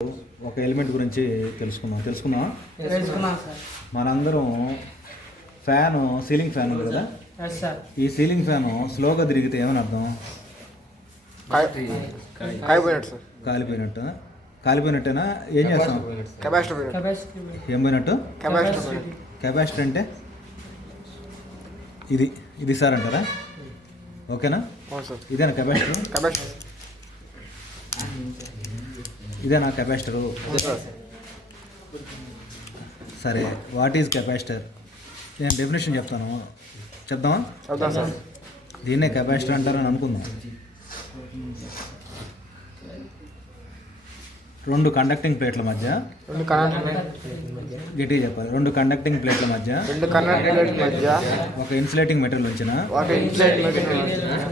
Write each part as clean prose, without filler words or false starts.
ఒక ఎలిమెంట్ గురించి తెలుసుకున్నాం సార్. మనందరం ఫ్యాన్ సీలింగ్ ఫ్యాన్ ఉంది కదా, ఈ సీలింగ్ ఫ్యాన్ స్లోగా తిరిగితే ఏమని అర్థం? కాలిపోయినట్టేనా? ఏం చేస్తాం? ఏం పోయినట్టు? కెపాసిటర్ అంటే ఇది సార్ అంటారా? ఓకేనా? ఇదేనా కెపాసిటర్? ఇదేనా కెపాసిటరు? సరే, వాట్ ఈజ్ కెపాసిటర్? నేను డెఫినేషన్ చెప్దామా? దీన్నే కెపాసిటర్ అంటారని అనుకుందాం. రెండు కండక్టింగ్ ప్లేట్ల మధ్య గట్టిగా చెప్పాలి. రెండు కండక్టింగ్ ప్లేట్ల మధ్య ఒక ఇన్సులేటింగ్ మెటీరియల్ ఉంచిన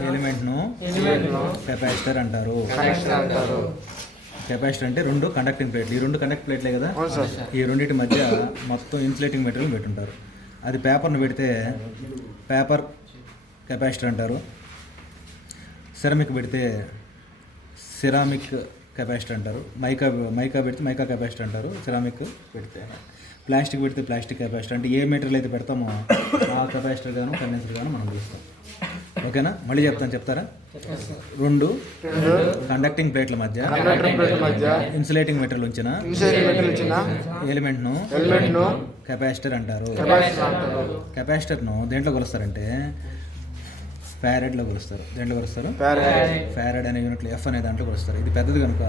ఎలిమెంట్ను కెపాసిటర్ అంటారు. కెపాసిటర్ అంటే రెండు కండక్టింగ్ ప్లేట్లు. ఈ రెండు కండక్ట్ ప్లేట్లే కదా, ఈ రెండింటి మధ్య మొత్తం ఇన్సులేటింగ్ మెటీరియల్ పెట్టుంటారు. అది పేపర్ను పెడితే పేపర్ కెపాసిటర్ అంటారు. సిరామిక్ పెడితే సిరామిక్ కెపాసిటర్ అంటారు. మైకా పెడితే మైకా కెపాసిటర్ అంటారు. సిరామిక్ పెడితే, ప్లాస్టిక్ పెడితే ప్లాస్టిక్ కెపాసిటర్. అంటే ఏ మెటీరియల్ అయితే పెడతామో ఆ కెపాసిటర్ గాను కండెన్సర్ గాను మనం చూస్తాం. ఓకేనా? మళ్ళీ చెప్తారా? రెండు కండక్టింగ్ ప్లేట్ల మధ్య ఇన్సులేటింగ్ మెటీరియల్ ఉంచిన ఎలిమెంట్ను కెపాసిటర్ అంటారు. కెపాసిటర్ను దేంట్లో కొలుస్తారంటే ఫారెడ్లో కొలుస్తారు. దేంట్లో కొలుస్తారు? ఫారెడ్ అనే యూనిట్లో ఎఫ్ అనే దాంట్లో కొలుస్తారు. ఇది పెద్దది కనుక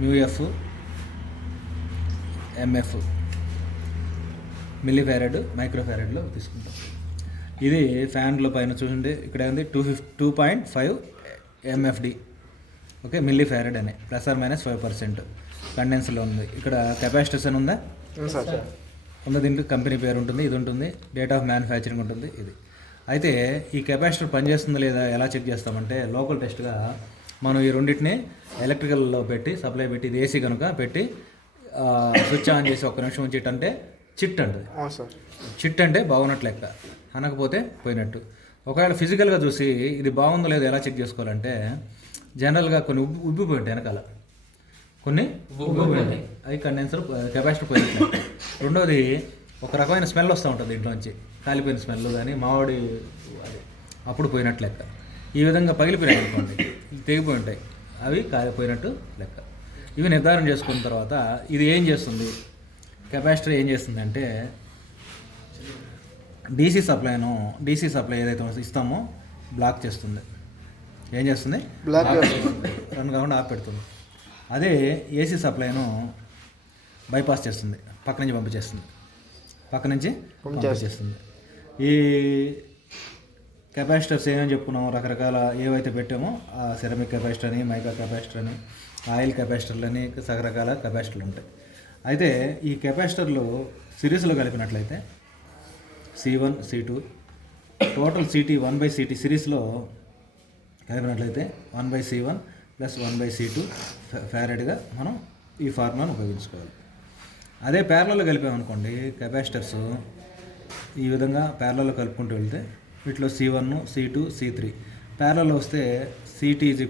మ్యూఎఫ్, ఎంఎఫ్, మిల్లీ ఫారెడ్, మైక్రో ఫారెడ్లో తీసుకుంటాం. ఇది ఫ్యాన్లో పైన చూడండి, ఇక్కడ ఉంది 2.5 MFD. ఓకే, మిల్లీ ఫారెడ్ అని ±5% కండెన్సర్లో ఉంది. ఇక్కడ కెపాసిటర్స్ అని ఉందా? దీంట్లో కంపెనీ పేరు ఉంటుంది, ఇది ఉంటుంది, డేట్ ఆఫ్ మ్యానుఫ్యాక్చరింగ్ ఉంటుంది. ఇది అయితే ఈ కెపాసిటర్ పనిచేస్తుందా లేదా ఎలా చెక్ చేస్తామంటే, లోకల్ టెస్ట్గా మనం ఈ రెండింటిని ఎలక్ట్రికల్లో పెట్టి సప్లై పెట్టి, ఇది ఏసీ కనుక పెట్టి స్విచ్ ఆన్ చేసి ఒక్క నిమిషం ఉంచేటంటే చిట్ అంటుంది. చిట్ అంటే బాగున్నట్లు లెక్క, అనకపోతే పోయినట్టు. ఒకవేళ ఫిజికల్గా చూసి ఇది బాగుందో లేదో ఎలా చెక్ చేసుకోవాలంటే, జనరల్గా కొన్ని ఉబ్బిపోయి ఉంటాయి, వెనకాల కొన్ని ఉబ్బిపోయి ఉంటాయి, అవి కండెన్సర్ కెపాసిటర్ పోయినట్లు. రెండోది ఒక రకమైన స్మెల్ వస్తూ ఉంటుంది దీంట్లోంచి, కాలిపోయిన స్మెల్ కానీ మామిడి, అది అప్పుడు పోయినట్లు లెక్క. ఈ విధంగా పగిలిపోయినాయి అనుకోండి, తెగిపోయి ఉంటాయి, అవి కాలిపోయినట్టు లెక్క. ఇవి నిర్ధారణ చేసుకున్న తర్వాత ఇది ఏం చేస్తుంది, కెపాసిటర్ ఏం చేస్తుంది అంటే, డీసీ సప్లై ఏదైతే ఇస్తామో బ్లాక్ చేస్తుంది. ఏం చేస్తుంది? రన్ కాకుండా ఆఫ్ పెడుతుంది. అదే ఏసీ సప్లైను బైపాస్ చేస్తుంది, పక్క నుంచి పంపించేస్తుంది. ఈ కెపాసిటర్స్ ఏమని చెప్పుకున్నాము, రకరకాల ఏవైతే పెట్టామో ఆ సిరామిక్ కెపాసిటర్ అని, మైకా కెపాసిటర్ అని, ఆయిల్ కెపాసిటర్లు అని, రకరకాల కెపాసిటర్లు ఉంటాయి. అయితే ఈ కెపాసిటర్లు సిరీస్లో కలిపినట్లయితే C1, C2 total CT 1/CT సిరీస్లో కలిపినట్లయితే 1/C1 + 1/C2 ఫారెడ్గా మనం ఈ ఫార్ములాను ఉపయోగించుకోవాలి. అదే ప్యారలల్లో కలిపామనుకోండి, కెపాసిటర్స్ ఈ విధంగా ప్యారలల్లో కలుపుకుంటూ వెళ్తే వీటిలో C1, C2, C3 ప్యారలల్లో వస్తే CT =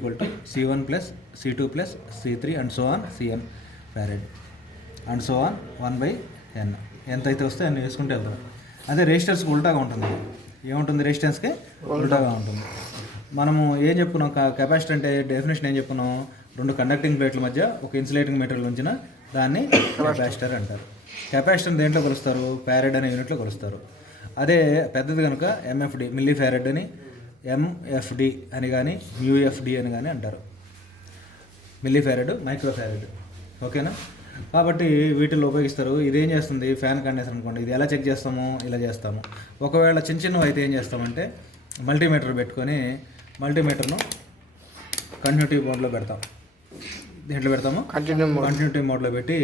C1 + C2 + C3 and so on Cn farad and so on 1/n. ఎంతైతే వస్తే అన్ని వేసుకుంటూ వెళ్తాం. అదే రెసిస్టర్స్కి ఉల్టాగా ఉంటుంది. ఏముంటుంది? రెసిస్టెన్స్కి ఉల్టాగా ఉంటుంది. మనము ఏం చెప్పుకున్నాం, కెపాసిటర్ అంటే డెఫినేషన్ ఏం చెప్పుకున్నాం, రెండు కండక్టింగ్ ప్లేట్ల మధ్య ఒక ఇన్సులేటింగ్ మెటీరియల్ ఉంచిన దాన్ని కెపాసిటర్ అంటారు. కెపాసిటర్ దేంట్లో కొలుస్తారు? ఫారెడ్ అనే యూనిట్లో కొలుస్తారు. అదే పెద్దది కనుక MFD, మిల్లీ ఫారెడ్ అని, MFD అని కానీ UFD అని కానీ అంటారు. Milli farad, micro farad. ఓకేనా? కాబట్టి వీటిల్లో ఉపయోగిస్తారు. ఇదేం చేస్తుంది? ఫ్యాన్ కండెన్సర్ అనుకోండి, ఇది ఎలా చెక్ చేస్తాము? ఇలా చేస్తాము. ఒకవేళ చిన్నవి అయితే ఏం చేస్తామంటే, మల్టీమీటర్ పెట్టుకొని మల్టీమీటర్ను కంటిన్యూటీ మోడ్లో పెడతాం. దేంట్లో పెడతాము? కంటిన్యూటీ మోడ్లో పెట్టి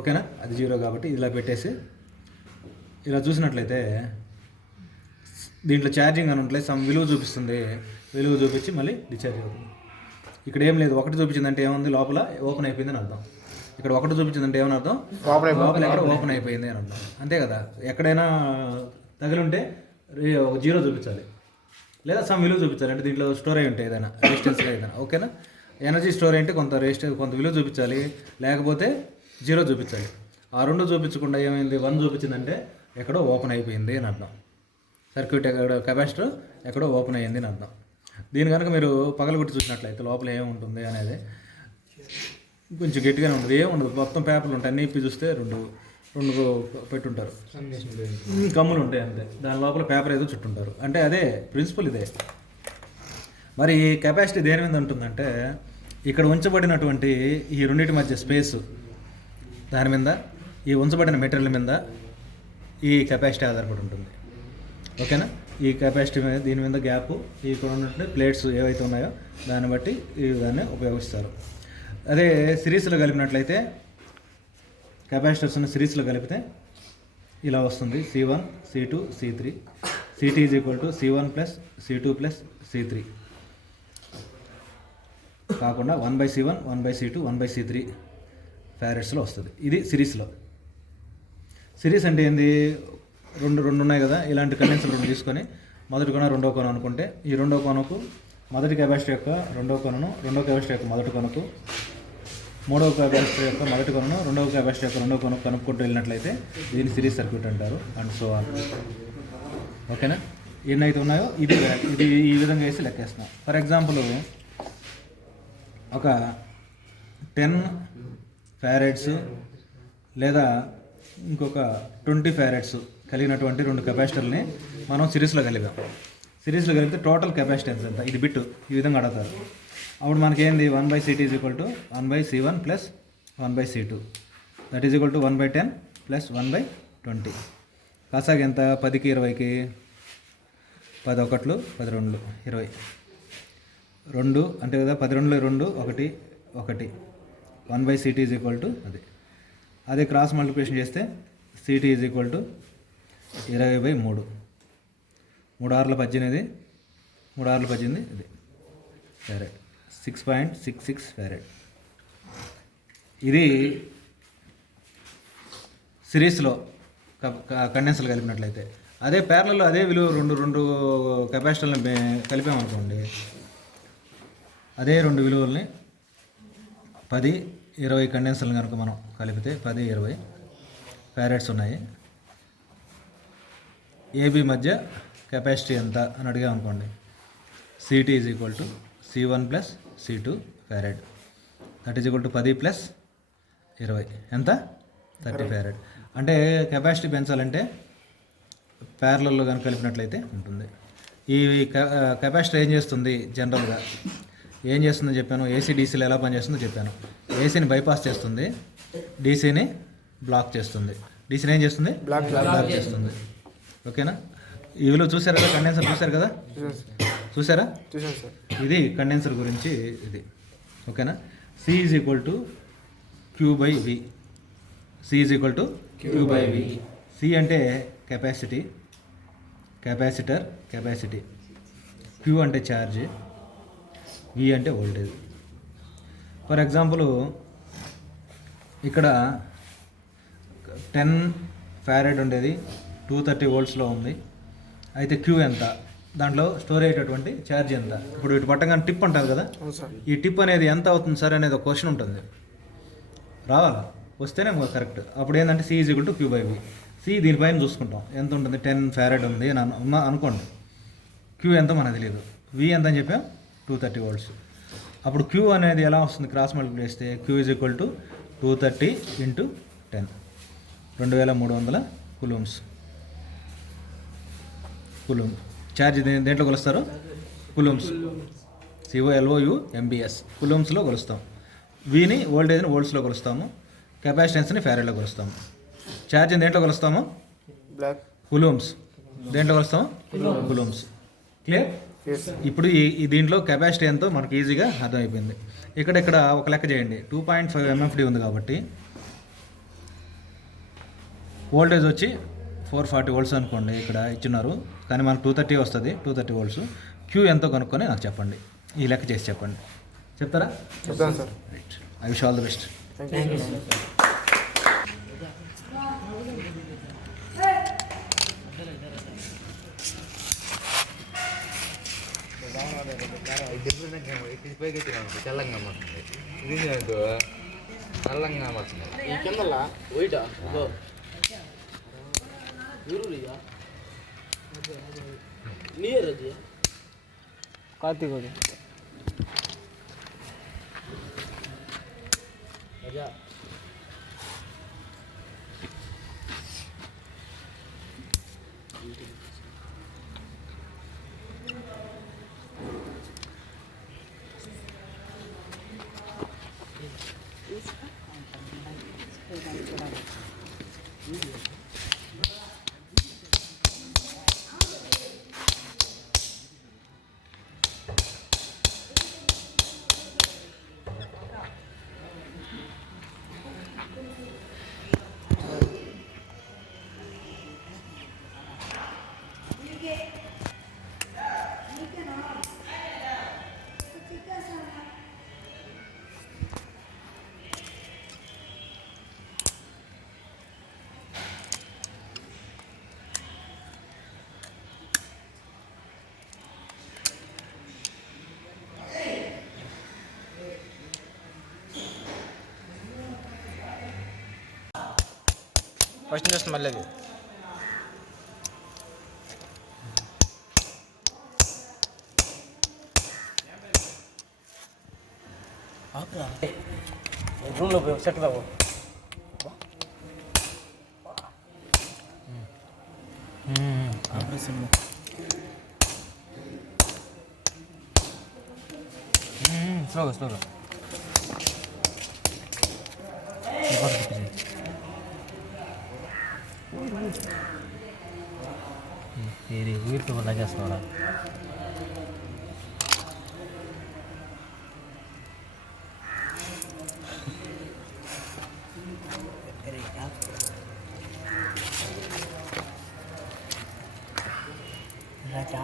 ఓకేనా, అది 0 కాబట్టి ఇలా పెట్టేసి ఇలా చూసినట్లయితే దీంట్లో ఛార్జింగ్ అని ఉంటుంది, సమ్ విలువ చూపిస్తుంది. విలువ చూపించి మళ్ళీ డిశ్చార్జ్ అవుతుంది. ఇక్కడ ఏం లేదు, ఒకటి చూపించిందంటే ఏముంది, లోపల ఓపెన్ అయిపోయిందని అర్థం. ఇక్కడ ఒకటి చూపించిందంటే ఏమని అర్థం? లోపల ఎక్కడ ఓపెన్ అయిపోయింది అని అర్థం. అంతే కదా, ఎక్కడైనా తగిలింటే 0 చూపించాలి. లేదా సమ్ విలువ చూపించాలి. అంటే దీంట్లో స్టోర్ అయి ఉంటాయి ఏదైనా రెసిస్టెన్స్గా ఏదైనా, ఓకేనా. ఎనర్జీ స్టోర్ అంటే కొంత రెసిస్టెన్స్ కొంత విలువ చూపించాలి, లేకపోతే 0 చూపించాలి. ఆ రెండు చూపించకుండా ఏమైంది 1 చూపించిందంటే ఎక్కడో ఓపెన్ అయిపోయింది అని అర్థం. సర్క్యూట్ ఎక్కడో కెపాసిటర్ ఎక్కడో ఓపెన్ అయ్యింది అని అర్థం. దీని కనుక మీరు పగలగొట్టి చూసినట్లయితే లోపల ఏముంటుంది అనేది కొంచెం గట్టిగానే ఉంటుంది. ఏముండదు, మొత్తం పేపర్లు ఉంటాయి, అన్నీ ఇప్పి చూస్తే రెండు పెట్టుంటారు, కమ్ములు ఉంటాయి అంతే. దాని లోపల పేపర్ ఏదో చుట్టుంటారు. అంటే అదే ప్రిన్సిపల్ ఇదే. మరి ఈ కెపాసిటీ దేని మీద ఉంటుందంటే ఇక్కడ ఉంచబడినటువంటి ఈ రెండింటి మధ్య స్పేసు దాని మీద, ఈ ఉంచబడిన మెటీరియల్ మీద ఈ కెపాసిటీ ఆధారపడి ఉంటుంది, ఓకేనా. ఈ కెపాసిటీ మీద దీని మీద గ్యాప్, ఇక్కడ ఉన్నటువంటి ప్లేట్స్ ఏవైతే ఉన్నాయో దాన్ని బట్టి ఈ దాన్ని ఉపయోగిస్తారు. అదే సిరీస్లో కలిపినట్లయితే కెపాసిటర్స్ని సిరీస్లో కలిపితే ఇలా వస్తుంది: C1 C2 C3 CT is equal to C1 plus C2 plus C3 కాకుండా 1/C1 1/C2 1/C3 ఫారెడ్స్లో వస్తుంది. ఇది సిరీస్లో. సిరీస్ అంటే ఏంది? రెండు ఉన్నాయి కదా, ఇలాంటి కండెన్సర్ రెండు తీసుకొని మొదటి కొన రెండో కొన అనుకుంటే ఈ రెండో కొనకు మొదటి కెపాసిటర్ యొక్క రెండో కొనను, రెండో కెపాసిటర్ యొక్క మొదటి కొనకు, మూడవ కెపాసిటర్ యొక్క మొదటి కొనను, రెండవ కెపాసిటర్ యొక్క రెండవ కొనకు కనుక్కుంటూ వెళ్ళినట్లయితే దీన్ని సిరీస్ సర్క్యూట్ అంటారు. అండ్ సో ఆన్, ఓకేనా. ఎన్నైతే ఉన్నాయో ఇది ఈ విధంగా వేసి లెక్కేస్తున్నాం. ఫర్ ఎగ్జాంపుల్ ఒక 10 ఫారెడ్స్ లేదా ఇంకొక 20 ఫారెడ్స్ కలిగినటువంటి రెండు కెపాసిటర్ని మనం సిరీస్లో కలిపాం. సిరీస్లో కలిపితే టోటల్ కెపాసిటెన్స్ ఎంత, ఇది బిట్టు ఈ విధంగా అడుగుతారు. అప్పుడు మనకేంది 1/CT is equal to 1/C1 plus 1/C2 that is equal to 1/10 plus 1/20. కాసాగ ఎంత? 10కి 20కి 10 ఒకట్లు 10 రెండులు 20, 2 అంటే కదా 10 రెండులు 2 1 1 1/CT ఈజ్ ఈక్వల్ టు అదే క్రాస్ మల్టిప్లికేషన్ చేస్తే CT ఈజ్ ఈక్వల్ టు 20/3, 3 6 18, 3 6 18 ఇది ఫారెడ్, 6.66 ఫారెడ్. ఇది సిరీస్లో కండెన్సర్లు కలిపినట్లయితే. అదే ప్యారలల్లో అదే విలువ రెండు కెపాసిటర్లను కలిపామనుకోండి, అదే రెండు విలువల్ని 10 20 కండెన్సర్లు కనుక మనం కలిపితే 10 20 ఫారెడ్స్ ఉన్నాయి. ఏబి మధ్య కెపాసిటీ ఎంత అని అడిగాం అనుకోండి, CT is equal to C1 plus C2 farad that is equal to 10 plus 20 ఎంత? 30 ఫారెడ్. అంటే కెపాసిటీ పెంచాలంటే ప్యారలల్లో కనుక కలిపినట్లయితే ఉంటుంది. ఈ కెపాసిటీ ఏం చేస్తుంది? జనరల్గా ఏం చేస్తుందని చెప్పాను, AC DCలో ఎలా పనిచేస్తుందో చెప్పాను. ఏసీని బైపాస్ చేస్తుంది, డీసీని బ్లాక్ చేస్తుంది. డీసీని ఏం చేస్తుంది? బ్లాక్ చేస్తుంది, ఓకేనా. ఈ విలువ చూసారు కదా, కండెన్సర్ చూసారు కదా, చూసారా? ఇది కండెన్సర్ గురించి ఇది, ఓకేనా. C is equal to Q/V. C is equal to Q/V. C అంటే కెపాసిటీ, కెపాసిటీ. Q అంటే ఛార్జ్, V అంటే వోల్టేజ్. ఫర్ ఎగ్జాంపుల్ ఇక్కడ 10 ఫారెడ్ ఉండేది 230 వోల్ట్స్లో ఉంది. అయితే Q ఎంత? దాంట్లో స్టోర్ అయ్యేటటువంటి ఛార్జ్ ఎంత? ఇప్పుడు ఇటు పట్టగానే టిప్ అంటారు కదా, ఈ టిప్ అనేది ఎంత అవుతుంది సార్ అనేది ఒక క్వశ్చన్ ఉంటుంది. రావాలా? వస్తేనే కరెక్ట్. అప్పుడు ఏంటంటే C is equal to Q/V. C దీనిపైన చూసుకుంటాం ఎంత ఉంటుంది, 10 ఫారెడ్ ఉంది అని అనుకోండి. Q ఎంత మనకు తెలియదు, V ఎంత అని చెప్పాం 230 వోల్ట్స్. అప్పుడు Q అనేది ఎలా వస్తుంది? క్రాస్ మల్టిప్లై చేస్తే Q is equal to 230 × 10 2300 coulombs. Charge దేంట్లో కొలుస్తారు? Coulombs, COLOUMBS కూలూమ్స్లో కొలుస్తాం. వీని వోల్టేజ్ని వోల్ట్స్లో కొలుస్తాము, కెపాసిటెన్స్ని ఫారెడ్లో కొలుస్తాము. ఛార్జ్ని దేంట్లో కొలుస్తాము? కూలూమ్స్. దేంట్లో కొలుస్తాము? కూలూమ్స్. క్లియర్? ఇప్పుడు ఈ దీంట్లో కెపాసిటీ ఎంతో మనకు ఈజీగా అర్థమైపోయింది. ఇక్కడ ఒక లెక్క చేయండి. 2.5 MFD ఉంది కాబట్టి వోల్టేజ్ వచ్చి 440 వోల్ట్స్ అనుకోండి, ఇక్కడ ఇచ్చినారు, కానీ మనకు 230 వస్తుంది, 230 వోల్ట్స్. Q ఎంతో కనుక్కొని నాకు చెప్పండి, ఈ లెక్క చేసి చెప్పండి. చెప్తారా? చెప్తాను sir. Right, I wish all the best. Thank you sir. తెల్లంగా మారుతుంది ఇది నల్లంగా మారుతుంది కిందలా వైటా నియర్ అది కార్తీక్ అజా ఫస్ట్ న్యూస్ మళ్ళీ అది రూమ్లో పోయి సెటిల్ అవ్వ ఆపరేషన్ స్లోగా వీటితో కూడా చేస్తున్నాడా రాజా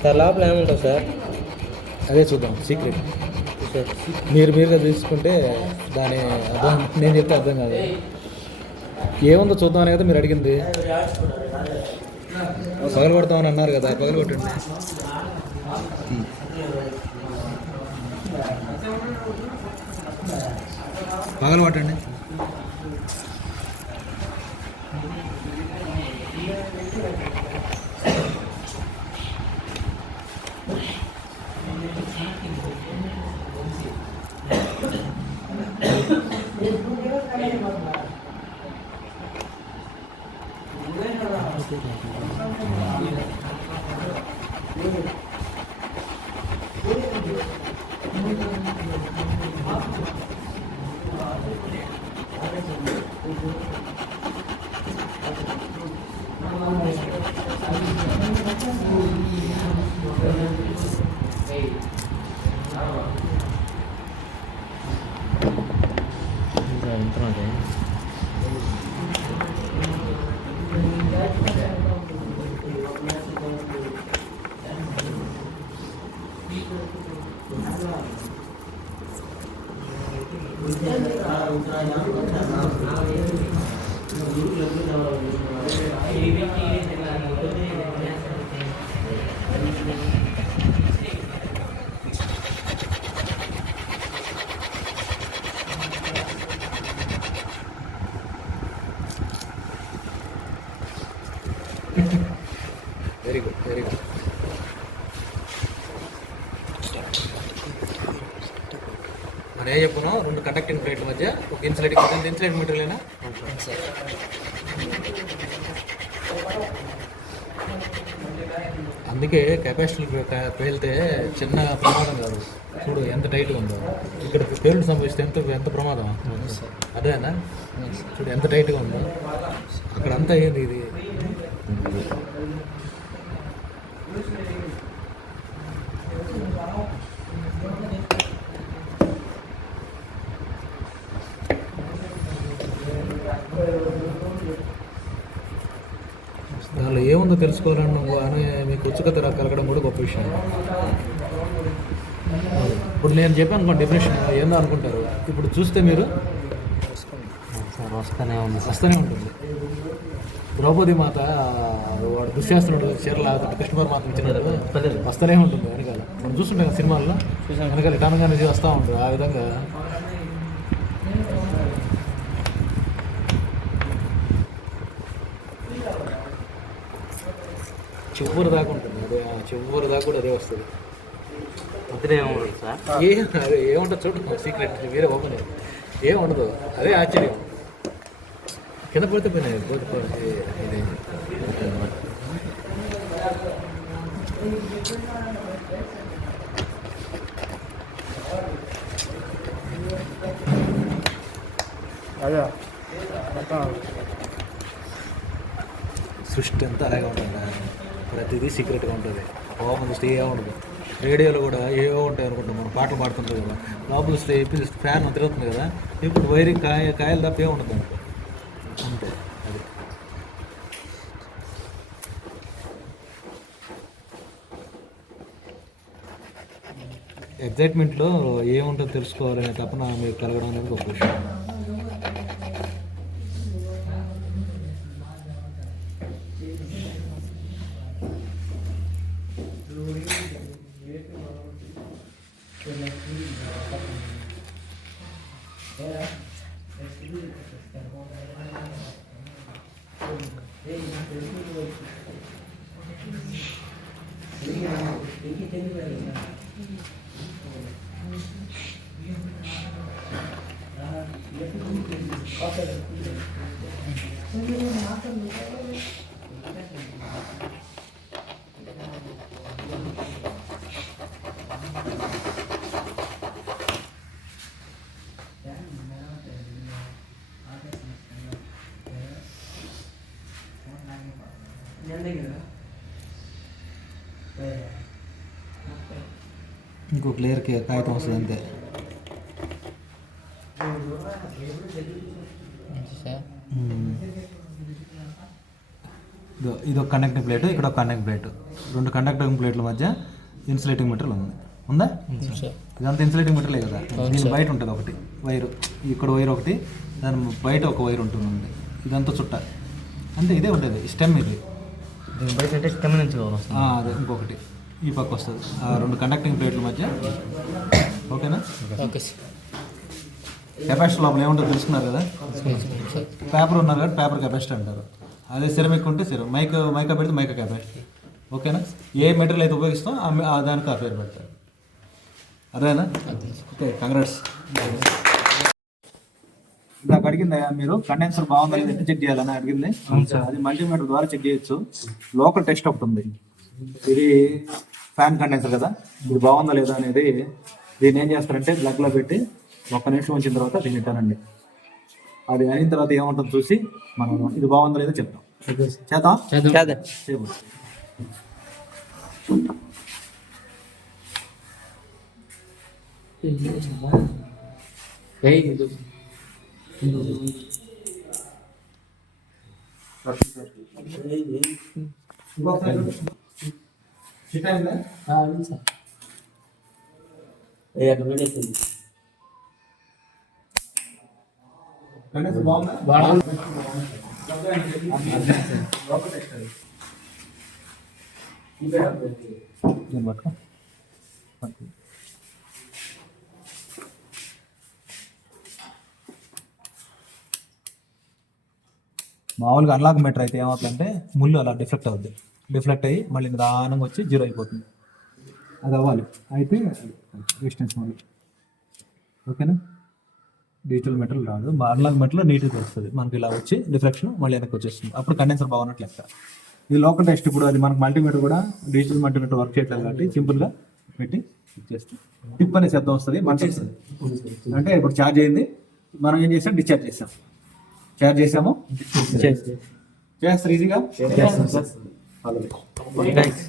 సార్ లోపల ఏముంటుంది సార్? అదే చూద్దాం సీక్రెట్. మీరుగా తీసుకుంటే దాని అర్థం నేను చెప్తే అర్థం కాదు. ఏముందో చూద్దాం అనే కదా మీరు అడిగింది. పగలు కొడతామని అన్నారు కదా, పగలు కొట్టండి. పగలు కొట్టండి. నేను ఏం చెప్పాను, 2 కండక్టింగ్ ప్లేట్ల మధ్య ఒక ఇన్సులేటింగ్ మెటీరియల్. అందుకే కెపాసిటర్ పేలితే చిన్న ప్రమాదం కాదు. చూడు ఎంత టైట్గా ఉందో. ఇక్కడ పేలుడు సంభవిస్తే ఎంత ప్రమాదం. అదేనా చూడు ఎంత టైట్గా ఉందో. అక్కడ అంతా ఏంది ఇది. దానిలో ఏముందో తెలుసుకోవాలని అని మీకు ఉత్సుకత కలగడం కూడా గొప్ప విషయం. ఇప్పుడు నేను చెప్పాను అనుకోండి డెఫినేషన్ ఏందో అనుకుంటారు. ఇప్పుడు చూస్తే మీరు వస్తూనే ఉంటుంది. ద్రౌపది మాత వాడు దుశ్శాస్త్రుడు చీరలు ఆగుతుంటే కృష్ణ పరమాత్మ ఇచ్చినాడు వస్తూనే ఉంటుంది వెనకాల. మనం చూస్తుంటాం కదా సినిమాల్లో వెనకాల టనగానే వస్తూ ఉంటుంది. ఆ విధంగా చివరి దాకా ఉంటుంది. అదే చివరి దాకా కూడా అదే వస్తుంది. అదే ఏముంటుంది చూడండి సీక్రెట్ వేరే ఓపెన్ ఏముండదు. అదే ఆశ్చర్యం. కింద పడితే పోయినాయి ఇది. సృష్టి అంతా అలాగే ఉంటుంది. ప్రతిదీ సీక్రెట్గా ఉంటుంది. ఓపెన్ చూస్తే ఏ ఉండదు. రేడియోలో కూడా ఏవో ఉంటాయి అనుకుంటాం. మనం పాటలు పాడుతుంటాం కదా, లోపల చూస్తే ఫ్యాన్ తిరుగుతుంది కదా. ఇప్పుడు వైరింగ్ కాయలు తప్ప ఏముంటుంది అనుకో అంతే. అది ఎగ్జైట్మెంట్లో ఏముంటుందో తెలుసుకోవాలనే తప్పన మీకు కలగడం అనేది గొప్ప విషయం. ఇంకో క్లియర్కి కాగితం వస్తుంది అంతే. ఇది ఒక కనెక్టింగ్ ప్లేట్, ఇక్కడ ఒక కనెక్టింగ్ ప్లేట్. 2 కండక్టింగ్ ప్లేట్ల మధ్య ఇన్సులేటింగ్ మెటీరియల్ ఉందా? ఇదంతా ఇన్సులేటింగ్ మెటీరియలే కదా. దీని బయట ఉంటుంది ఒకటి వైరు, ఇక్కడ వైర్ ఒకటి, దాని బయట ఒక వైర్ ఉంటుంది. ఇదంతా చుట్ట అంటే ఇదే ఉంటుంది స్టెమ్. ఇది దీని బయట అంటే స్టెమ్ నుంచి అదే ఇంకొకటి ఈ పక్క వస్తుంది. ఆ 2 కండక్టింగ్ ప్లేట్ల మధ్య. ఓకేనా? ఓకే. కెపాసిటర్ లోపల ఏముంటుందో తెలుసుకున్నారు కదా. పేపర్ ఉన్నారు కాబట్టి పేపర్ కెపాసిటర్ అంటారు. అదే సిరమిక్ ఉంటే మైకా పెడితే మైకా కెపాసిటర్. ఓకేనా? ఏ మెటీరియల్ అయితే ఉపయోగిస్తాం దానికి ఆ పేరు పెడతారు. అదేనా? Okay, congrats. ఇందాక అడిగింది మీరు కండెన్సర్ బాగుందా లేదా చెక్ చేయాలని అడిగింది. అది మల్టీమీటర్ ద్వారా చెక్ చేయొచ్చు. లోకల్ టెస్ట్ ఒకటి ఉంది. ఇది ఫ్యాన్ కండెన్సర్ కదా, ఇది బాగుందా లేదా అనేది దీన్ని ఏం చేస్తారంటే ప్లగ్లో పెట్టి 1 నిమిషం ఉంచిన తర్వాత దీన్ని ఇట్టానండి. అది అయిన తర్వాత ఏముంటుందో చూసి మనం ఇది బాగుందా లేదా చెప్తాం. చేద్దాం. మామూలుగా అన్లాక్ మీటర్ అయితే ఏమవుతుందంటే ముళ్ళు అలా డిఫ్లెక్ట్ అయ్యి మళ్ళీ నిదానంగా వచ్చి 0 అయిపోతుంది. అది అవ్వాలి. అయితే డిస్టెన్స్ మళ్ళీ ఓకేనా. డిజిటల్ మెటల్ రాదు, అనలాగ్ మెటల్ నీట్గా వస్తుంది మనకి. ఇలా వచ్చి రిఫ్లెక్షన్ మళ్ళీ వెనక్కి వచ్చేస్తుంది, అప్పుడు కండెన్సర్ బాగున్నట్లు లెక్క. ఇది లోకల్ టెస్ట్. ఇప్పుడు అది మనకు మల్టీమీటర్ కూడా డిజిటల్ మల్టీమీటర్ వర్క్ చేయట్లేదు కాబట్టి సింపుల్గా పెట్టి చేస్తే టిప్ అనే శబ్దం వస్తుంది, మంట వస్తుంది. అంటే ఇప్పుడు ఛార్జ్ అయింది, మనం ఏం చేసాం, డిశ్చార్జ్ చేసాం. ఛార్జ్ చేసాము, చేస్తారు ఈజీగా. థ్యాంక్స్.